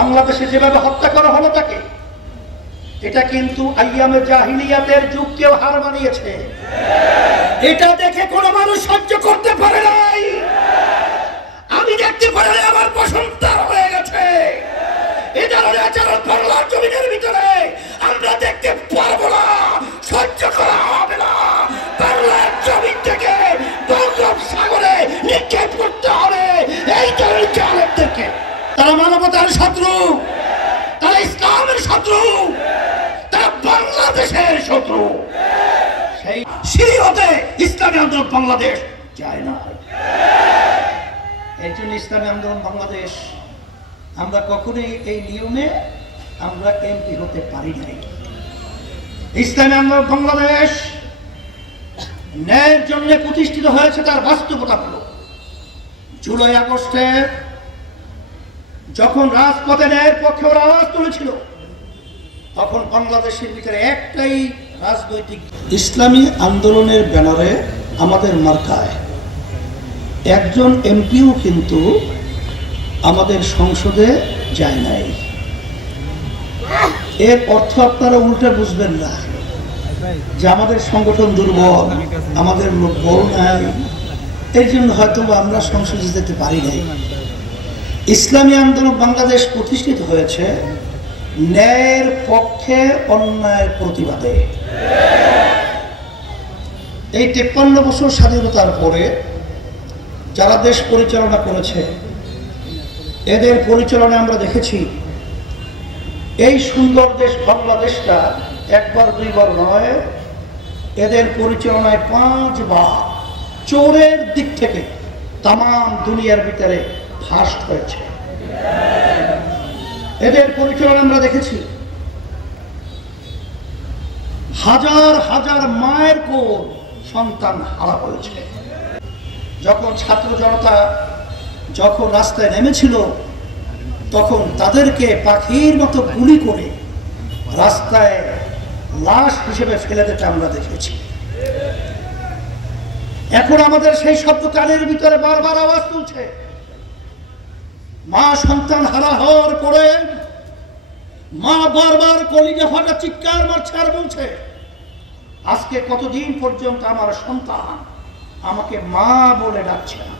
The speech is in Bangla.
বাংলাদেশে যেভাবে হত্যা করা হলো তাকে, এটা কিন্তু আইয়ামে জাহিলিয়াতের যুগকেও হার মানিয়েছে। এটা দেখে কোন মানুষ সহ্য করতে পারে নাই। আমি দেখতে পারি আমার পছন্দ হয়ে গেছে। এই ধরনের আচরণ বাংলার জমিনের ভিতরে আমরা দেখতে পারবো না, সহ্য করা হবে না। বাংলার জমিন থেকে বঙ্গোপসাগরে নিক্ষেপ করতে হবে এই ধরনের জালেমদেরকে। তারা মানবতার শত্রু, তারা ইসলামের শত্রু, তারা বাংলাদেশের শত্রু। সেই সিরিয়াতে ইসলামী আন্দোলন বাংলাদেশ যায় না। এই জন্য ইসলামী আন্দোলন বাংলাদেশ আমরা কখনোই এই নিয়মে আমরা এমপি হতে পারি নাই। ইসলামী আন্দোলন বাংলাদেশ ন্যায়ের জন্য প্রতিষ্ঠিত হয়েছে, তার বাস্তবতা হলো জুলাই আগস্টে যখন রাজপথে ন্যায়ের পক্ষে ওরা আওয়াজ তুলেছিল, তখন বাংলাদেশের ভিতরে একটাই রাজনৈতিক ইসলামী আন্দোলনের ব্যানারে আমাদের মার্কায় একজন এমপিও কিন্তু আমাদের সংসদে যায় নাই। এর অর্থ আপনারা উল্টা বুঝবেন না যে আমাদের সংগঠন দুর্বল, আমাদের লোক বড় নাই, এর জন্য হয়তো আমরা সংসদে যেতে পারি নাই। ইসলামী আন্দোলন বাংলাদেশ প্রতিষ্ঠিত হয়েছে ন্যায়ের পক্ষে, অন্যায়ের প্রতিবাদে। এই 53 বছর স্বাধীনতার পরে যারা দেশ পরিচালনা করেছে, এদের পরিচালনায় আমরা দেখেছি এই সুন্দর দেশ বাংলাদেশটা একবার দুইবার নয়, এদের পরিচালনায় 5 বার চোরের দিক থেকে তাম দুনিয়ার ভিতরে ফার্স্ট হয়েছে। এদের পরিচালনা আমরা দেখেছি হাজার হাজার মায়ের কোল সন্তান হারা হয়েছে। যখন ছাত্র জনতা যখন রাস্তায় নেমেছিল, তখন তাদেরকে পাখির মতো গুলি করে রাস্তায় লাশ হিসেবে ফেলে দিতে আমরা দেখেছি। এখন আমাদের সেই শব্দ কানের ভিতরে বারবার আওয়াজ তুলছে। মা সন্তান হারা হওয়ার পরে মা বারবার কলিজা ফাটা চিৎকার মারছে আর বলছে, আজকে কতদিন পর্যন্ত আমার সন্তান আমাকে মা বলে ডাকছে না।